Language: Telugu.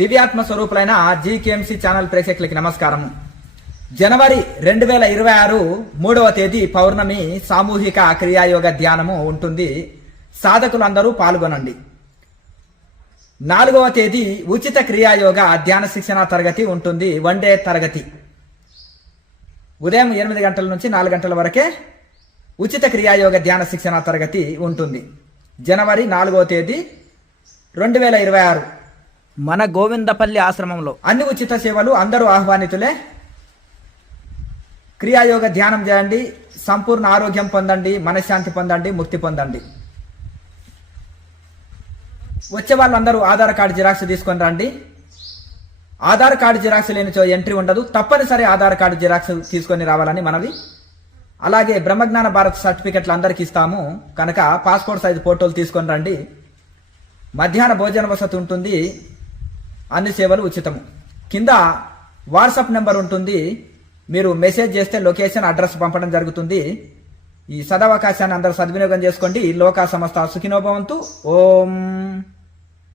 దివ్యాత్మ స్వరూపులైన జీకేఎంసీ ఛానల్ ప్రేక్షకులకి నమస్కారము. జనవరి 2026 3వ తేదీ పౌర్ణమి సామూహిక క్రియాయోగ ధ్యానము ఉంటుంది. సాధకులందరూ పాల్గొనండి. 4వ తేదీ ఉచిత క్రియాయోగ ధ్యాన శిక్షణ తరగతి ఉంటుంది. వన్ డే తరగతి ఉదయం 8 గంటల నుంచి 4 గంటల వరకే ఉచిత క్రియాయోగ ధ్యాన శిక్షణ తరగతి ఉంటుంది. జనవరి 4వ తేదీ 2026 మన గోవిందపల్లి ఆశ్రమంలో అన్ని ఉచిత సేవలు, అందరూ ఆహ్వానితులే. క్రియాయోగ ధ్యానం చేయండి, సంపూర్ణ ఆరోగ్యం పొందండి, మనశ్శాంతి పొందండి, ముక్తి పొందండి. వచ్చే వాళ్ళందరూ ఆధార్ కార్డు జిరాక్స్ తీసుకొని రండి. ఆధార్ కార్డు జిరాక్స్ లేనిచో ఎంట్రీ ఉండదు. తప్పనిసరి ఆధార్ కార్డు జిరాక్స్ తీసుకొని రావాలని మనవి. అలాగే బ్రహ్మజ్ఞాన భారత్ సర్టిఫికెట్లు అందరికి ఇస్తాము కనుక పాస్పోర్ట్ సైజు ఫోటోలు తీసుకొని రండి. మధ్యాహ్న భోజన వసతి ఉంటుంది. అన్ని సేవలు ఉచితము. కింద వాట్సాప్ నెంబర్ ఉంటుంది. మీరు మెసేజ్ చేస్తే లొకేషన్, అడ్రస్ పంపడం జరుగుతుంది. ఈ సదవకాశాన్ని అందరూ సద్వినియోగం చేసుకోండి. లోకా సమస్త సుఖినో భవంతు. ఓం